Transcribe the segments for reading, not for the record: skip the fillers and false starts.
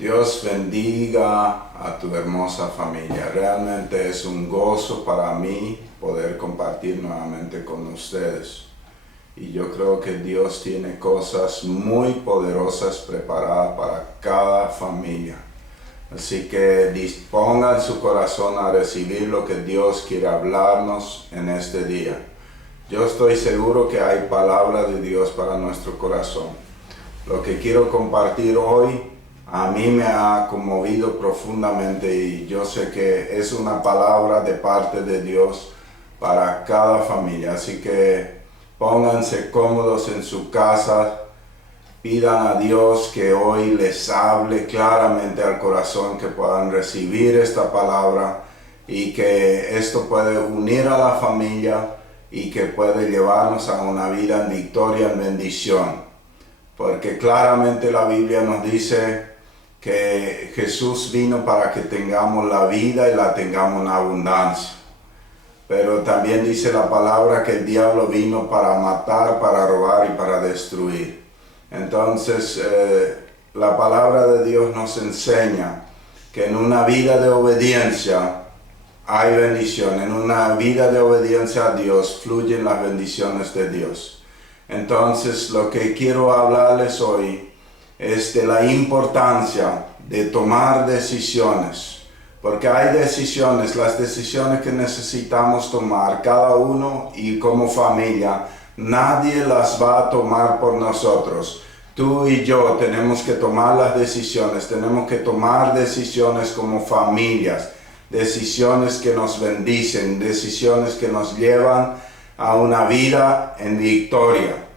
Dios bendiga a tu hermosa familia. Realmente es un gozo para mí poder compartir nuevamente con ustedes. Y yo creo que Dios tiene cosas muy poderosas preparadas para cada familia. Así que dispongan su corazón a recibir lo que Dios quiere hablarnos en este día. Yo estoy seguro que hay palabra de Dios para nuestro corazón. Lo que quiero compartir hoy a mí me ha conmovido profundamente y yo sé que es una palabra de parte de Dios para cada familia. Así que pónganse cómodos en su casa, pidan a Dios que hoy les hable claramente al corazón, que puedan recibir esta palabra y que esto puede unir a la familia y que puede llevarnos a una vida en victoria, en bendición. Porque claramente la Biblia nos dice que Jesús vino para que tengamos la vida y la tengamos en abundancia. Pero también dice la palabra que el diablo vino para matar, para robar y para destruir. Entonces, la palabra de Dios nos enseña que en una vida de obediencia hay bendición. En una vida de obediencia a Dios fluyen las bendiciones de Dios. Entonces, lo que quiero hablarles hoy es de la importancia de tomar decisiones. Porque hay decisiones, las decisiones que necesitamos tomar, cada uno y como familia, nadie las va a tomar por nosotros. Tú y yo tenemos que tomar las decisiones, tenemos que tomar decisiones como familias, decisiones que nos bendicen, decisiones que nos llevan a una vida en victoria.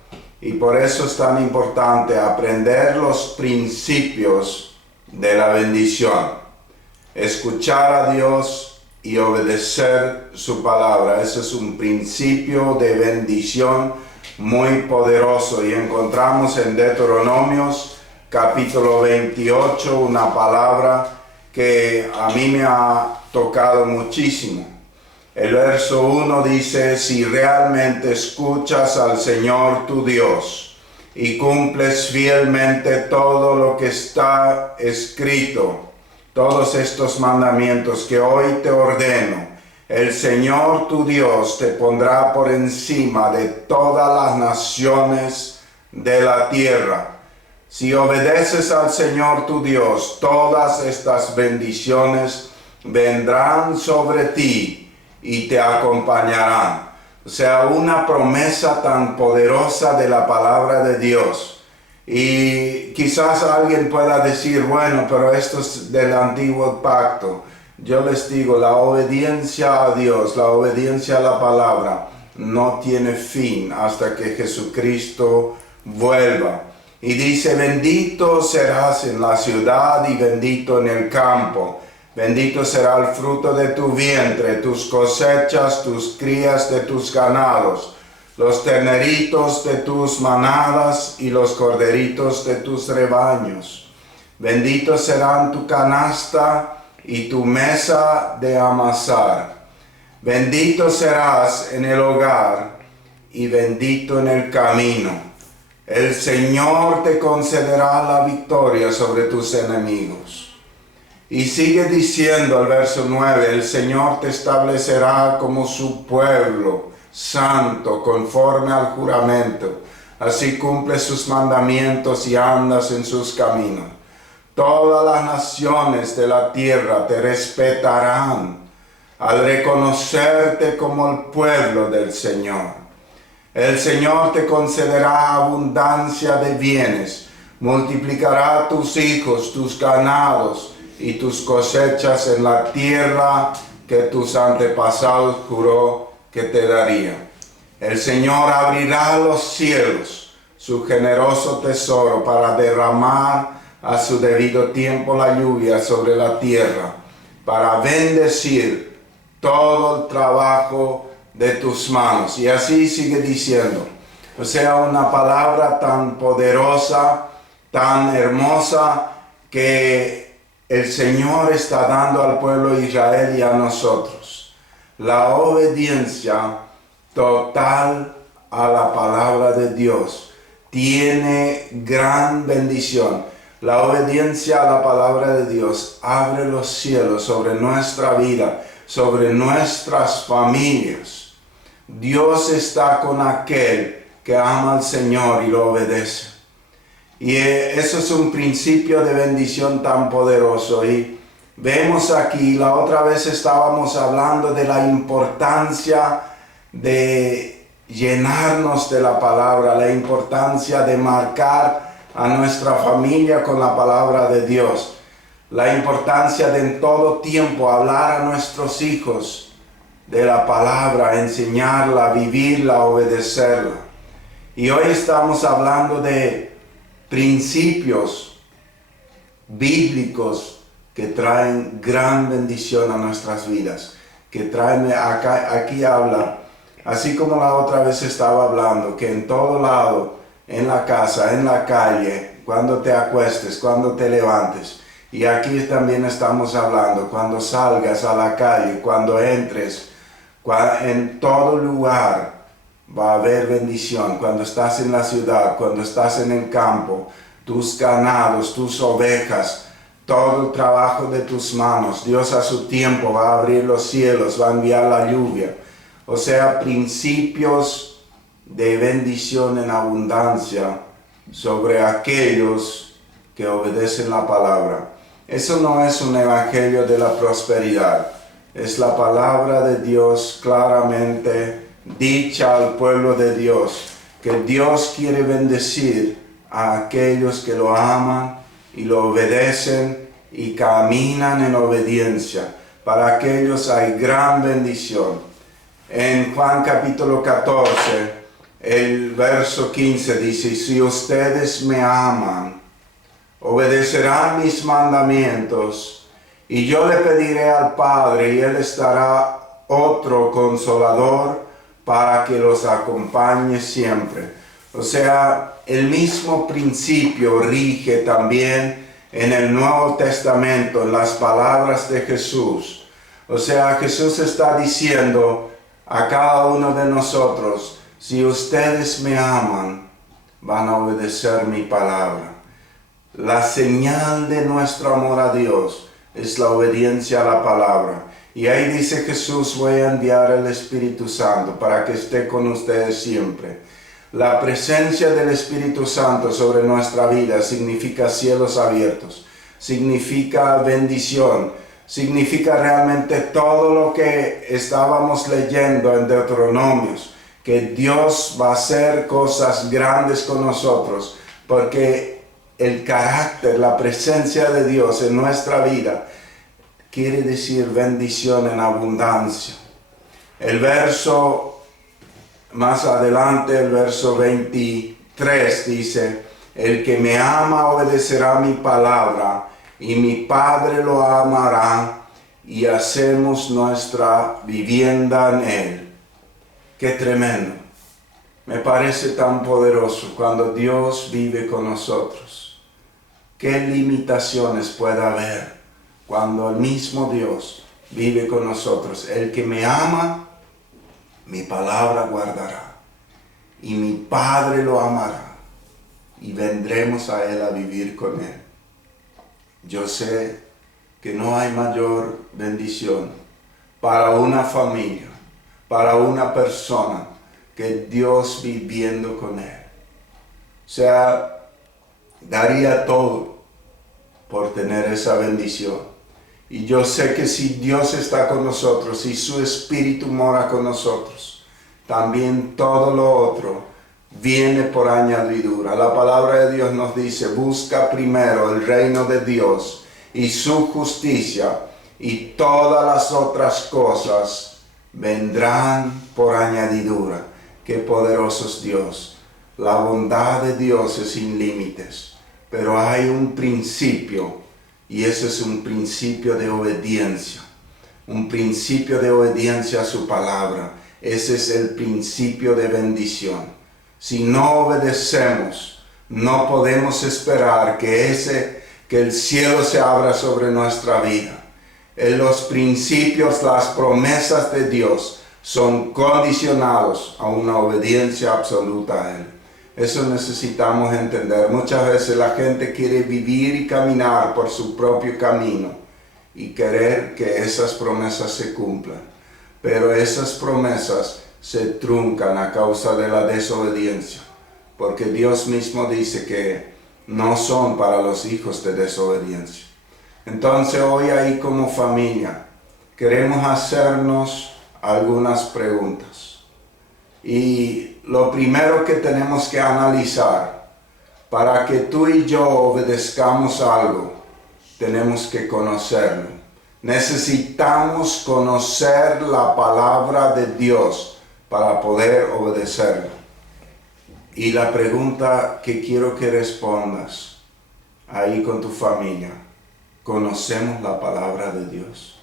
Y por eso es tan importante aprender los principios de la bendición. Escuchar a Dios y obedecer su palabra. Ese es un principio de bendición muy poderoso. Y encontramos en Deuteronomios capítulo 28 una palabra que a mí me ha tocado muchísimo. El verso 1 dice: si realmente escuchas al Señor tu Dios y cumples fielmente todo lo que está escrito, todos estos mandamientos que hoy te ordeno, el Señor tu Dios te pondrá por encima de todas las naciones de la tierra. Si obedeces al Señor tu Dios, todas estas bendiciones vendrán sobre ti y te acompañarán. O sea, una promesa tan poderosa de la palabra de Dios. Y quizás alguien pueda decir, bueno, pero esto es del antiguo pacto. Yo les digo, la obediencia a Dios, la obediencia a la palabra, no tiene fin hasta que Jesucristo vuelva. Y dice: bendito serás en la ciudad y bendito en el campo. Bendito será el fruto de tu vientre, tus cosechas, tus crías de tus ganados, los terneritos de tus manadas y los corderitos de tus rebaños. Bendito serán tu canasta y tu mesa de amasar. Bendito serás en el hogar y bendito en el camino. El Señor te concederá la victoria sobre tus enemigos. Y sigue diciendo el verso 9, el Señor te establecerá como su pueblo santo, conforme al juramento. Así cumple sus mandamientos y andas en sus caminos. Todas las naciones de la tierra te respetarán al reconocerte como el pueblo del Señor. El Señor te concederá abundancia de bienes, multiplicará tus hijos, tus ganados y tus cosechas en la tierra que tus antepasados juró que te daría. El Señor abrirá los cielos, su generoso tesoro, para derramar a su debido tiempo la lluvia sobre la tierra, para bendecir todo el trabajo de tus manos. Y así sigue diciendo. O sea, una palabra tan poderosa, tan hermosa, que el Señor está dando al pueblo de Israel y a nosotros. La obediencia total a la palabra de Dios tiene gran bendición. La obediencia a la palabra de Dios abre los cielos sobre nuestra vida, sobre nuestras familias. Dios está con aquel que ama al Señor y lo obedece. Y eso es un principio de bendición tan poderoso. Y vemos aquí, la otra vez estábamos hablando de la importancia de llenarnos de la palabra, la importancia de marcar a nuestra familia con la palabra de Dios, la importancia de en todo tiempo hablar a nuestros hijos de la palabra, enseñarla, vivirla, obedecerla. Y hoy estamos hablando de principios bíblicos que traen gran bendición a nuestras vidas, que traen, aquí habla, así como la otra vez estaba hablando, que en todo lado, en la casa, en la calle, cuando te acuestes, cuando te levantes, y aquí también estamos hablando, cuando salgas a la calle, cuando entres, en todo lugar, va a haber bendición. Cuando estás en la ciudad, cuando estás en el campo, tus ganados, tus ovejas, todo el trabajo de tus manos, Dios a su tiempo va a abrir los cielos, va a enviar la lluvia. O sea, principios de bendición en abundancia sobre aquellos que obedecen la palabra. Eso no es un evangelio de la prosperidad, es la palabra de Dios claramente dicha al pueblo de Dios, que Dios quiere bendecir a aquellos que lo aman y lo obedecen y caminan en obediencia. Para aquellos hay gran bendición. En Juan capítulo 14, el verso 15 dice, si ustedes me aman, obedecerán mis mandamientos, y yo le pediré al Padre, y Él estará otro consolador para que los acompañe siempre. O sea, el mismo principio rige también en el Nuevo Testamento, en las palabras de Jesús. O sea, Jesús está diciendo a cada uno de nosotros, si ustedes me aman, van a obedecer mi palabra. La señal de nuestro amor a Dios es la obediencia a la palabra. Y ahí dice Jesús, voy a enviar el Espíritu Santo para que esté con ustedes siempre. La presencia del Espíritu Santo sobre nuestra vida significa cielos abiertos, significa bendición, significa realmente todo lo que estábamos leyendo en Deuteronomios, que Dios va a hacer cosas grandes con nosotros, porque el carácter, la presencia de Dios en nuestra vida quiere decir bendición en abundancia. El verso más adelante, el verso 23 dice, el que me ama obedecerá mi palabra, y mi Padre lo amará, y hacemos nuestra vivienda en él. Qué tremendo. Me parece tan poderoso cuando Dios vive con nosotros. ¿Qué limitaciones puede haber cuando el mismo Dios vive con nosotros? El que me ama, mi palabra guardará, y mi Padre lo amará, y vendremos a Él a vivir con Él. Yo sé que no hay mayor bendición para una familia, para una persona, que Dios viviendo con Él. O sea, daría todo por tener esa bendición. Y yo sé que si Dios está con nosotros y su Espíritu mora con nosotros, también todo lo otro viene por añadidura. La palabra de Dios nos dice, busca primero el reino de Dios y su justicia, y todas las otras cosas vendrán por añadidura. Qué poderoso es Dios. La bondad de Dios es sin límites, pero hay un principio, y ese es un principio de obediencia. Un principio de obediencia a su palabra. Ese es el principio de bendición. Si no obedecemos, no podemos esperar que el cielo se abra sobre nuestra vida. En los principios, las promesas de Dios son condicionados a una obediencia absoluta a Él. Eso necesitamos entender. Muchas veces la gente quiere vivir y caminar por su propio camino y querer que esas promesas se cumplan. Pero esas promesas se truncan a causa de la desobediencia. Porque Dios mismo dice que no son para los hijos de desobediencia. Entonces hoy ahí como familia queremos hacernos algunas preguntas. Y lo primero que tenemos que analizar, para que tú y yo obedezcamos algo, tenemos que conocerlo. Necesitamos conocer la palabra de Dios para poder obedecerlo. Y la pregunta que quiero que respondas ahí con tu familia, ¿conocemos la palabra de Dios?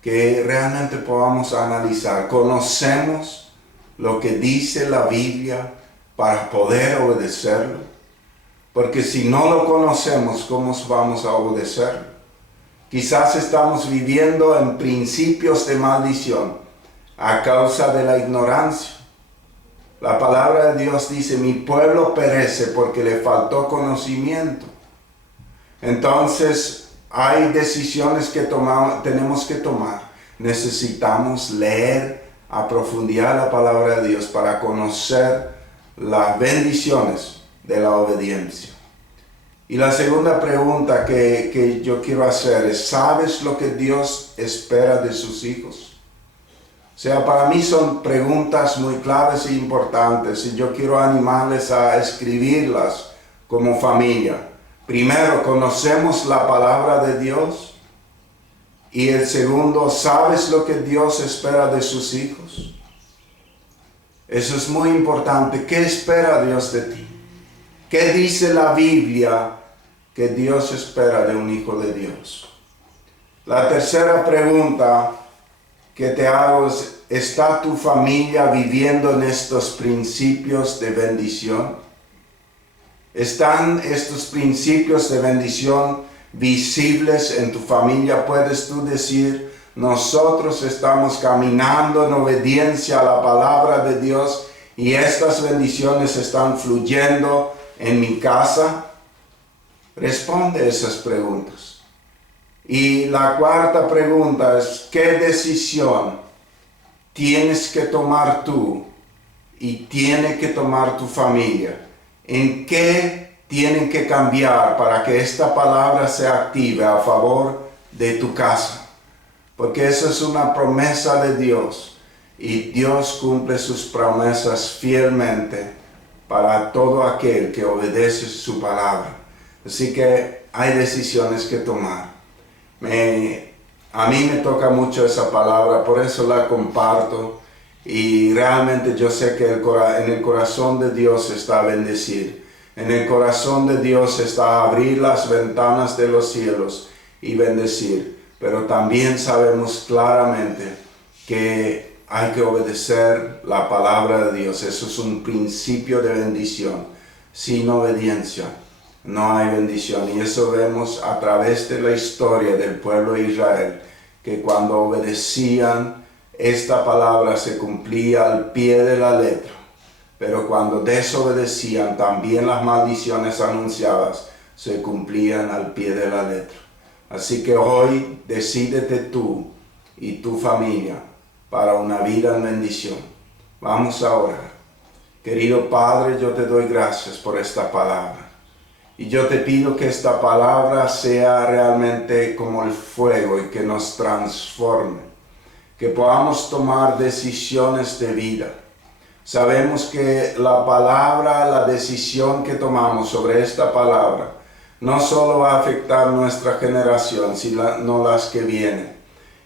Que realmente podamos analizar, ¿conocemos lo que dice la Biblia para poder obedecerlo? Porque si no lo conocemos, ¿cómo vamos a obedecerlo? Quizás estamos viviendo en principios de maldición a causa de la ignorancia. La palabra de Dios dice, mi pueblo perece porque le faltó conocimiento. Entonces, hay decisiones que tenemos que tomar. Necesitamos leer a profundidad la palabra de Dios para conocer las bendiciones de la obediencia. Y la segunda pregunta que yo quiero hacer es, ¿sabes lo que Dios espera de sus hijos? O sea, para mí son preguntas muy claves e importantes y yo quiero animarles a escribirlas como familia. Primero, ¿conocemos la palabra de Dios? Y el segundo, ¿sabes lo que Dios espera de sus hijos? Eso es muy importante. ¿Qué espera Dios de ti? ¿Qué dice la Biblia que Dios espera de un hijo de Dios? La tercera pregunta que te hago es, ¿está tu familia viviendo en estos principios de bendición? ¿Están estos principios de bendición visibles en tu familia? ¿Puedes tú decir, nosotros estamos caminando en obediencia a la palabra de Dios y estas bendiciones están fluyendo en mi casa? Responde esas preguntas. Y la cuarta pregunta es, ¿qué decisión tienes que tomar tú y tiene que tomar tu familia? ¿En qué tienen que cambiar para que esta palabra se active a favor de tu casa? Porque esa es una promesa de Dios y Dios cumple sus promesas fielmente para todo aquel que obedece su palabra. Así que hay decisiones que tomar. A mí me toca mucho esa palabra, por eso la comparto y realmente yo sé que en el corazón de Dios está bendecir. En el corazón de Dios está abrir las ventanas de los cielos y bendecir. Pero también sabemos claramente que hay que obedecer la palabra de Dios. Eso es un principio de bendición. Sin obediencia no hay bendición. Y eso vemos a través de la historia del pueblo de Israel, que cuando obedecían, esta palabra se cumplía al pie de la letra. Pero cuando desobedecían, también las maldiciones anunciadas se cumplían al pie de la letra. Así que hoy decídete tú y tu familia para una vida en bendición. Vamos a orar. Querido Padre, yo te doy gracias por esta palabra. Y yo te pido que esta palabra sea realmente como el fuego y que nos transforme. Que podamos tomar decisiones de vida. Sabemos que la palabra, la decisión que tomamos sobre esta palabra, no solo va a afectar nuestra generación, sino las que vienen.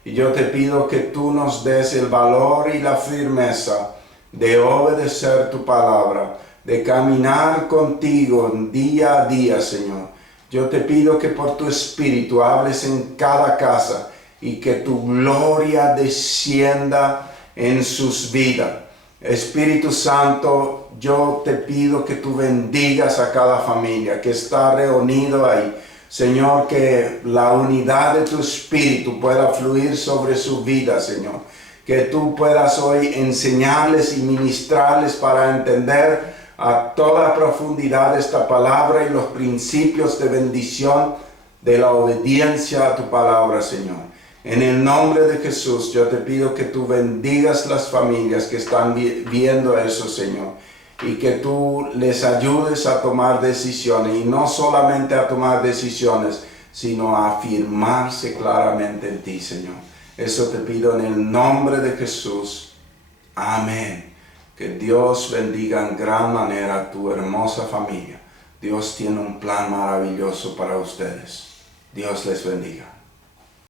Y yo te pido que tú nos des el valor y la firmeza de obedecer tu palabra, de caminar contigo día a día, Señor. Yo te pido que por tu Espíritu hables en cada casa y que tu gloria descienda en sus vidas. Espíritu Santo, yo te pido que tú bendigas a cada familia que está reunido ahí. Señor, que la unidad de tu Espíritu pueda fluir sobre su vida, Señor. Que tú puedas hoy enseñarles y ministrarles para entender a toda profundidad de esta palabra y los principios de bendición de la obediencia a tu palabra, Señor. En el nombre de Jesús, yo te pido que tú bendigas las familias que están viendo eso, Señor, y que tú les ayudes a tomar decisiones, y no solamente a tomar decisiones, sino a afirmarse claramente en ti, Señor. Eso te pido en el nombre de Jesús. Amén. Que Dios bendiga en gran manera a tu hermosa familia. Dios tiene un plan maravilloso para ustedes. Dios les bendiga.